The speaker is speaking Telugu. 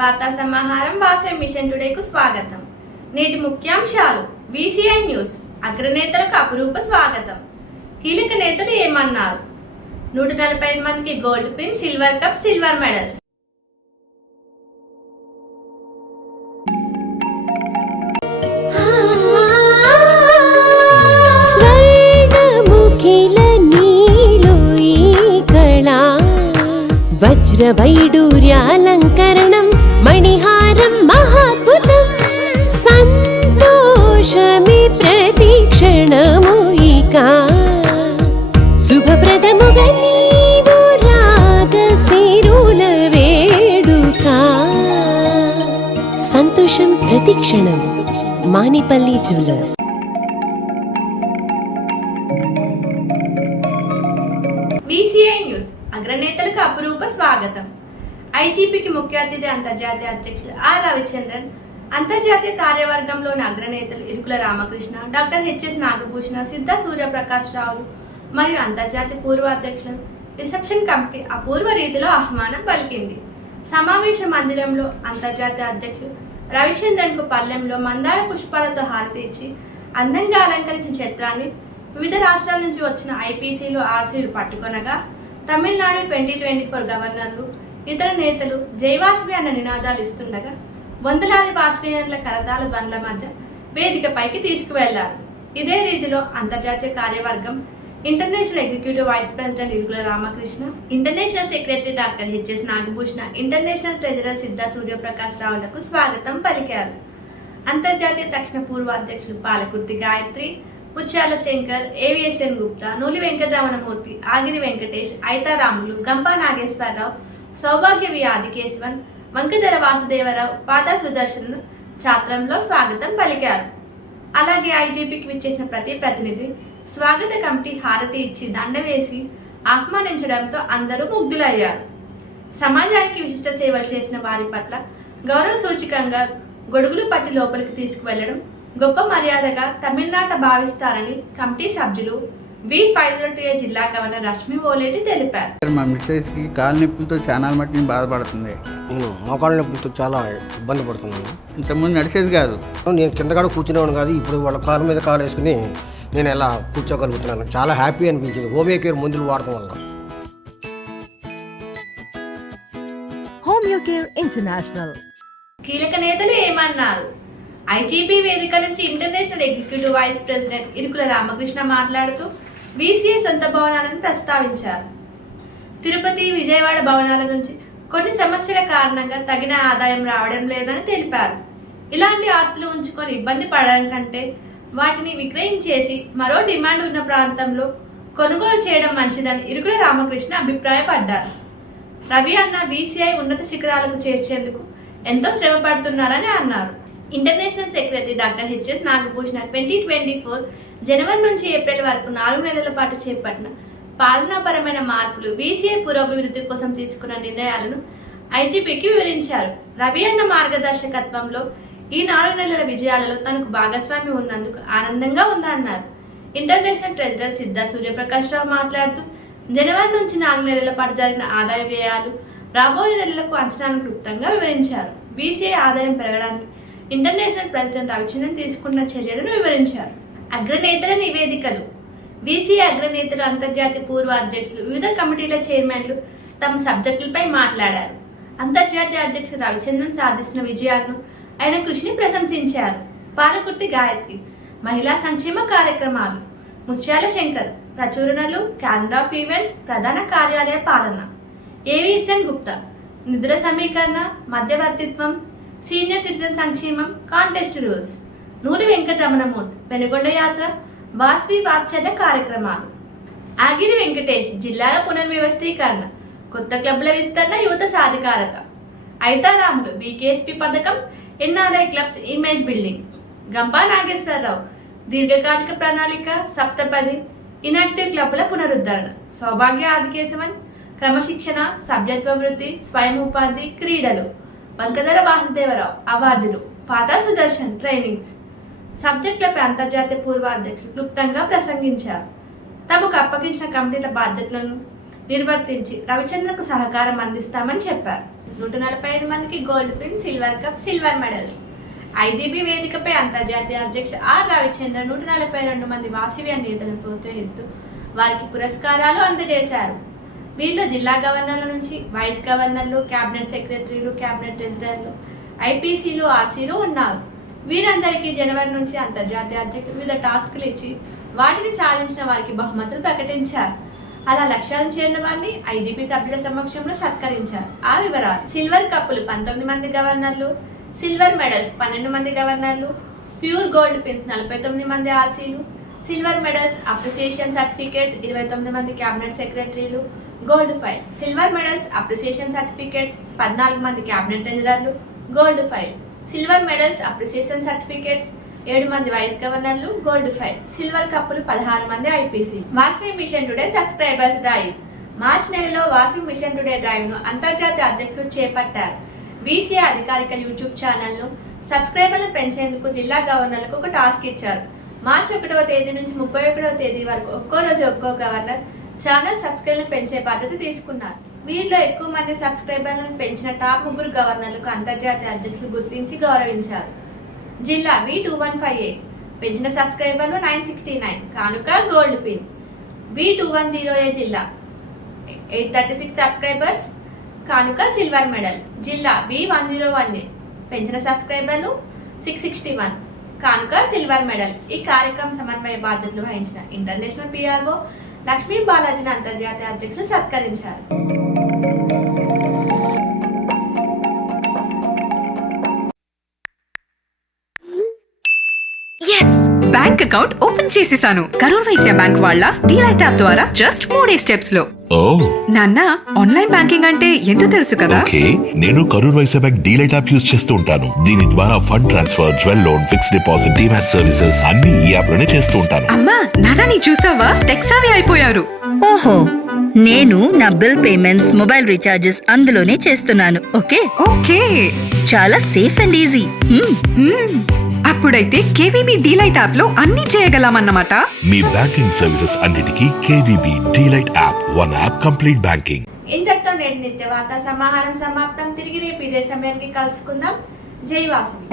వార్తా సమాహారం వాసవి మిషన్ టుడేకు స్వాగతం. నేటి ముఖ్యాంశాలు. VCI న్యూస్ అగ్రనేతలకు అపురూప స్వాగతం. కీలక నేతలు ఏమన్నారు? 145 మందికి gold pin, silver cup, silver medals. వజ్రవైడూర్యాలంకరణం మణిహారం మహాద్భుతం సంతోషమే ప్రతిక్షణము ఇక శుభప్రదముగా నీవు రాగసిరుల వేడుక సంతోషం ప్రతిక్షణం. మానిపల్లి జ్యువెలర్స్. VCI న్యూస్ అగ్రనేతలకు అపురూప స్వాగతం. ఐజీపీకి ముఖ్య అతిథి అంతర్జాతీయ అధ్యక్షులు ఆర్ రవిచంద్రన్, అంతర్జాతీయ కార్యవర్గంలోని అగ్రనేతలు ఇరుకుల రామకృష్ణ, డాక్టర్ HS నాగభూషణ, సిద్ధ సూర్యప్రకాష్ రావులు మరియు అంతర్జాతీయ పూర్వ అధ్యక్షులు రిసెప్షన్ కమిటీ అపూర్వ రీతిలో ఆహ్వానం పలికింది. సమావేశ మందిరంలో అంతర్జాతీయ అధ్యక్షులు రవిచంద్రన్ కు పల్లెంలో మందార పుష్పాలతో హారతి ఇచ్చి అందంగా అలంకరించిన చిత్రాన్ని వివిధ రాష్ట్రాల నుంచి వచ్చిన IPCలు RCలు పట్టుకొనగా తమిళనాడు 2024 గవర్నర్లు, ఇతర నేతలు జైవాసవి అన్న నినాదాలు ఇస్తుండగా వందలాది వాసవియన్ల కరతాల బండ్ల మధ్య వేదికపైకి తీసుకువెళ్లారు. ఇదే రీతిలో అంతర్జాతీయ కార్యవర్గం international executive vice president Irukula Ramakrishna, international secretary doctor HS Nagabhushana, international treasurer Siddha Suryaprakash రావులకు స్వాగతం పలికారు. అంతర్జాతీయ దక్షిణ పూర్వ అధ్యక్షులు పాలకుర్తి గాయత్రి, పుష్యాల శంకర్, AVSN గుప్తా, నూలి వెంకటరమణమూర్తి, ఆగిరి వెంకటేష్, ఐతారాములు, గంపా నాగేశ్వరరావు, సౌభాగ్య వి ఆదికేశవన్, వంకధర వాసుదేవరావు, పాదా సుదర్శన్ ఛాత్రంలో స్వాగతం పలికారు. అలాగే IGPకి విచ్చేసిన ప్రతి ప్రతినిధి స్వాగత కమిటీ హారతి ఇచ్చి దండ వేసి ఆహ్వానించడంతో అందరూ ముగ్ధులయ్యారు. సమాజానికి విశిష్ట సేవలు చేసిన వారి పట్ల గౌరవ సూచికంగా గొడుగులు పట్టి లోపలికి తీసుకువెళ్లడం గొప్ప మర్యాదగా తమిళనాట భావిస్తారని కమిటీ సభ్యులు V502A జిల్లా గవర్నర్ రష్మి ఓలేటి తెలిపారు. మా మిస్సెస్కి కాలు నొప్పులతో చాలా మట్టి బాధపడుతుంది. నేను మోకాళ్ళ నొప్పులతో చాలా ఇబ్బంది పడుతున్నాను. ఇంతకుముందు నడిచేది కాదు. నేను కింద కూడా కూర్చునేవాడు కాదు. ఇప్పుడు వాళ్ళ కాలు మీద కాలు వేసుకుని నేను ఎలా కూర్చోగలుగుతున్నాను. చాలా హ్యాపీ అనిపించింది హోమియోకేర్ మందులు వాడటం వల్ల. Homeocare international. కీలక నేతలు ఏమన్నారు? IGP వేదిక నుంచి international executive vice president Irukula Ramakrishna మాట్లాడుతూ VCI సొంత భవనాలను ప్రస్తావించారు. తిరుపతి, విజయవాడ భవనాల నుంచి కొన్ని సమస్యల కారణంగా తగిన ఆదాయం రావడం లేదని తెలిపారు. ఇలాంటి ఆస్తులు ఉంచుకొని ఇబ్బంది పడడం కంటే వాటిని విక్రయించేసి మరో డిమాండ్ ఉన్న ప్రాంతంలో కొనుగోలు చేయడం మంచిదని ఇరుకుల రామకృష్ణ అభిప్రాయపడ్డారు. రవి అన్న VCI ఉన్నత శిఖరాలకు చేర్చేందుకు ఎంతో శ్రమ పడుతున్నారని అన్నారు. International secretary doctor HS Nagabhushana 2024 జనవరి నుంచి ఏప్రిల్ వరకు 4 నెలల పాటు చేపట్టిన పాలనాపరమైన మార్పులు, VCI పురోభివృద్ధి కోసం తీసుకున్న నిర్ణయాలను IGPకి వివరించారు. రవి అన్న మార్గదర్శకత్వంలో ఈ 4 నెలల విజయాలలో తనకు భాగస్వామి ఉన్నందుకు ఆనందంగా ఉందన్నారు. ఇంటర్నేషనల్ ట్రెజరర్ సిద్ధ సూర్యప్రకాష్ రావు మాట్లాడుతూ జనవరి నుంచి 4 నెలల పాటు జరిగిన ఆదాయ వ్యయాలు, రాబోయే నెలలకు అంచనాలను క్లుప్తంగా వివరించారు. VCI ఆదాయం పెరగడానికి ఇంటర్నేషనల్ ప్రెసిడెంట్ రవిచంద్రన్ తీసుకున్న చర్యలను వివరించారు. అగ్రనేతల నివేదికలు. VCI అగ్రనేతలు, అంతర్జాతీయ పూర్వ అధ్యక్షులు, వివిధ కమిటీల చైర్మన్లు తమ సబ్జెక్టులపై మాట్లాడారు. అంతర్జాతీయ అధ్యక్షుడు రవిచంద్రన్ సాధిస్తున్న విజయాలను, ఆయన కృషిని ప్రశంసించారు. పాలకుర్తి గాయత్రి మహిళా సంక్షేమ కార్యక్రమాలు, ముత్యాల శంకర్ ప్రచురణలు, క్యాలెండర్ ఆఫ్ ఈవెంట్స్, ప్రధాన కార్యాలయ పాలన, AVSN గుప్తా నిధుల సమీకరణ, మధ్యవర్తిత్వం, సీనియర్ సిటిజన్ సంక్షేమం, కాంటెస్ట్ రూల్స్, నూలి వెంకటరమణమూర్తి పెనుగొండ యాత్ర, వాసవి వాత్సల్య కార్యక్రమాలు, ఆగిరి వెంకటేష్ జిల్లాల పునర్వ్యవస్థీకరణ, కొత్త క్లబ్ల విస్తరణ, యువత సాధికారత, ఐతారాములు BKSP పథకం, NRI clubs image building, Gampa Nageswararao దీర్ఘకాలిక ప్రణాళిక, సప్తపది ఇన్యాక్టివ్ క్లబ్ల పునరుద్ధరణ, సౌభాగ్య ఆదికేశవన్ క్రమశిక్షణ, సభ్యత్వ వృద్ధి, స్వయం ఉపాధి, క్రీడలు, వంకధర వాసుదేవరావు అవార్డులు, పాతా సుదర్శన్ ట్రైనింగ్స్. సబ్జెక్టులపై అంతర్జాతీయ పూర్వ అధ్యక్షులు క్లుప్తంగా ప్రసంగించారు. తమకు అప్పగించిన కమిటీల బాధ్యతలను నిర్వర్తించి రవిచంద్రన్కు సహకారం అందిస్తామని చెప్పారు. 145 మందికి gold pin, silver cup, silver medals. IGP వేదికపై అంతర్జాతీయ అధ్యక్షుడు ఆర్ రవిచంద్ర 142 మంది వాసవి నేతలను ప్రోత్సహిస్తూ వారికి పురస్కారాలు అందజేశారు. వీరిలో జిల్లా గవర్నర్ల నుంచి వైస్ గవర్నర్లు, క్యాబినెట్ సెక్రటరీలు, క్యాబినెట్ ట్రెజరర్లు, ఐపీసీలు, ఆర్సీలు ఉన్నారు. వీరందరికీ జనవరి నుంచి అంతర్జాతీయ అధ్యక్షుడు వివిధ టాస్కులు ఇచ్చి వాటిని సాధించిన వారికి బహుమతులు ప్రకటించారు. అలా లక్ష్యాలను చేరిన వారిని ఐజీపీ సభ్యుల సమక్షంలో సత్కరించారు. ఆ వివరాలు: సిల్వర్ కప్పులు 19 మంది గవర్నర్లు, సిల్వర్ మెడల్స్ 12 మంది గవర్నర్లు, ప్యూర్ గోల్డ్ పిన్స్ 49 మంది ఆర్సీలు, సిల్వర్ మెడల్స్ అప్రిసియేషన్ సర్టిఫికేట్స్ 29 మంది క్యాబినెట్ సెక్రటరీలు, gold file. Silver medals appreciation certificates 14 మంది క్యాబినెట్ ట్రెజరర్లు, gold file. Silver medals appreciation certificates 7 మంది వైస్ గవర్నర్లు, గోల్డ్ ఫైల్. సిల్వర్ కప్పులు 16 మంది IPC. Vasavi mission today subscribers drive. మార్చి నెలలో వాసవి మిషన్ టుడే డ్రైవ్ ను అంతర్జాతీయ అధ్యక్షులు చేపట్టారు. వీసీఐ అధికారిక యూట్యూబ్ ఛానల్ ను సబ్స్క్రైబర్లు పెంచేందుకు జిల్లా గవర్నర్లకు ఒక టాస్క్ ఇచ్చారు. మార్చి 1వ తేదీ నుంచి 31వ తేదీ వరకు ఒక్కో రోజు ఒక్కో గవర్నర్ ఛానల్ సబ్స్క్రైబర్లు పెంచే బాధ్యత తీసుకున్నారు. వీరిలో ఎక్కువ మంది సబ్స్క్రైబర్లను పెంచిన టాప్ 3 గవర్నర్లకు అంతర్జాతీయ అధ్యక్షులు గుర్తించి గౌరవించారు. జిల్లా V215A పెంచిన సబ్స్క్రైబర్లు 969, కానుక గోల్డ్ పిన్. V210A జిల్లా 836 సబ్స్క్రైబర్స్, కానుక సిల్వర్ మెడల్. జిల్లా V101A పెంచిన సబ్స్క్రైబర్లు 661, కానుక సిల్వర్ మెడల్. ఈ కార్యక్రమం సమన్వయ బాధ్యతలు వహించిన ఇంటర్నేషనల్ పిఆర్ఓ లక్ష్మీ బాలాజీని అంతర్జాతీయ అధ్యక్షులు సత్కరించారు. బ్యాంక్ అకౌంట్ ఓపెన్ చేసేసాను. కరూర్ వైశ్య బ్యాంక్ వాళ్ళ డీలైట్ యాప్ ద్వారా జస్ట్ 3 స్టెప్స్ లో. నాన్న, ఆన్లైన్ బ్యాంకింగ్ అంటే ఎంతో తెలుసు కదా. ఓకే, నేను Karur Vysya bank delight app use చేస్తూ ఉంటాను. దీని ద్వారా fund transfer, jewel loan, fixed deposit, demat services అన్ని ఈ యాప్ లోనే చేస్తూ ఉంటాను. అమ్మా, నాన్న నీ చూసావా, టెక్సావి అయిపోయారు. ఓహో, నేను నా బిల్ పేమెంట్స్, మొబైల్ రీఛార్జెస్ అందులోనే చేస్తున్నాను. ఓకే ఓకే, చాలా సేఫ్ అండ్ ఈజీ. అప్పుడైతే కేవీబీ డీలైట్ యాప్ లో అన్ని చేయగలమన్నమాట. మీ బ్యాంకింగ్ సర్వీసెస్ అన్నిటికీ KVB delight app. One app complete banking. ఇంతటితో నేటి నిత్య వార్తా సమాహారం సమాప్తం. తిరిగి రేపు ఇదే సమయానికి కలుసుకుందాం. జై వాసవి.